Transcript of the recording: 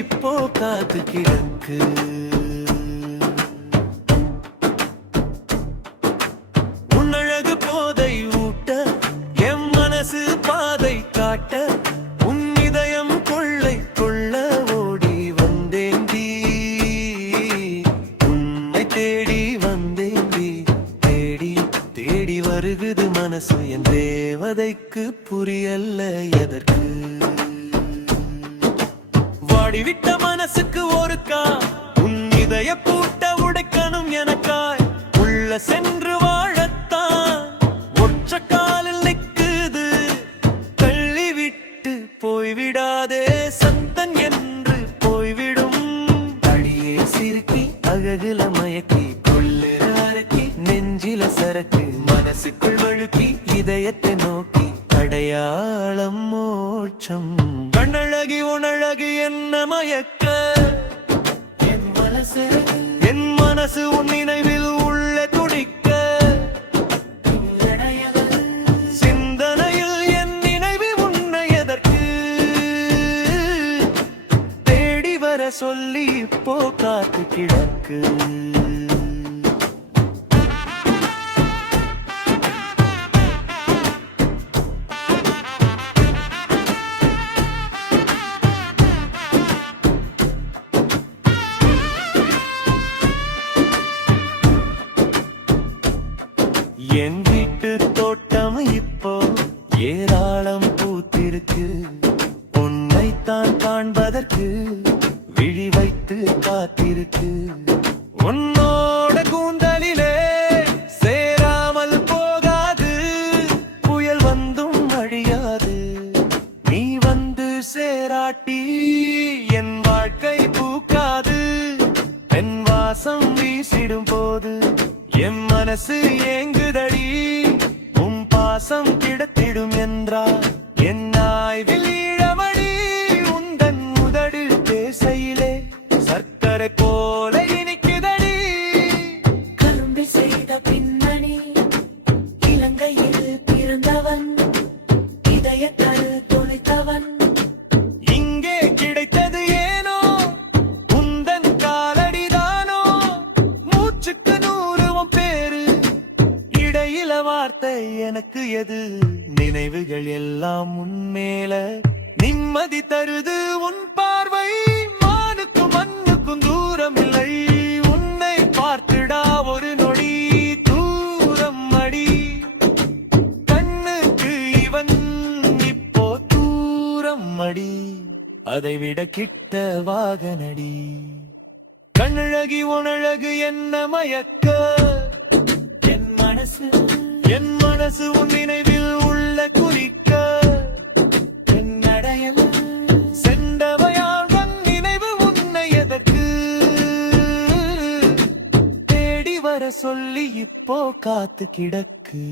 இப்போ காத்து கிடக்கு. உன்னழகு போதை ஊட்ட, என் மனசு பாதை காட்ட, உன் இதயம் கொள்ளை கொள்ள ஓடி வந்தேந்தி, உன்னை தேடி வந்தேந்தி. தேடி தேடி வருகுது மனசு, என் தேவதைக்கு புரியல்ல எதற்கு. வாடிவிட்ட மனசுக்கு ஒருக்கா உன் இதய பூட்ட உடைக்கணும் எனக்காய். உள்ள சென்று வாழத்தான் ஒற்ற காலில் நிற்குது, தள்ளிவிட்டு போய்விடாதே சத்தன் என்று போய்விடும். அடியே சிறுக்கி அழகுல மயக்கி, கொள்ளுற அரக்கி நெஞ்சில சரக்கு, மனசுக்குள் வழுக்கி இதயத்தை நோக்கி அடையாளம் மோட்சம். கண்ணழகி உனழகி என்ன மயக்க, என் மனசு உன் நினைவில் உள்ள துடிக்க. சிந்தனையில் என் நினைவு உன்னை எதற்கு தேடி வர சொல்லி இப்போ காத்து கிடக்கு. என் வீட்டு தோட்டம் இப்போ ஏராளம் பூத்திருக்கு, உன்னைத்தான் காண்பதற்கு விழி வைத்து காத்திருக்கு. உன்னோட கூந்தலிலே சேராமல் போகாது, புயல் வந்தும் அழியாது. நீ வந்து சேராட்டி என் வாழ்க்கை பூக்காது. என் வாசம் வீசிடும் போது என் மனசு ஏங்குதடி, உன் பாசம் கிடத்திடும் என்றால் என் ஆய்வில் ஈழமடி. உந்தன் முதடு பேசையிலே சர்க்கரை போல இனிக்குதடி. கரும்பி செய்த பின்னணி, இலங்கையில் பிறந்தவன், இதயத்தால் தொலைத்தவன். இங்கே கிடைத்தது ஏனோ உந்தன் காலடிதானோ, மூச்சுக்கு நூறுவம் பேரு, இடையில வார்த்தை எனக்கு எது. நினைவுகள் எல்லாம் உன்மேல நிம்மதி தருது உன் பார்வை. மானுக்கும் மண்ணுக்கும் தூரம் இல்லை, உன்னை பார்த்துடா ஒரு நொடி தூரம் அடி. கண்ணுக்கு இவன் இப்போ தூரம் அடி, அதை விட கிட்ட வாகனடி. கண்ணழகி உனழகு என்ன மயக்க, என் மனசு உன் நினைவில் உள்ள குறிக்க. என் அடையல் சென்றவையால் தன் நினைவு உன்னை எதற்கு தேடி வர சொல்லி இப்போ காத்து கிடக்கு.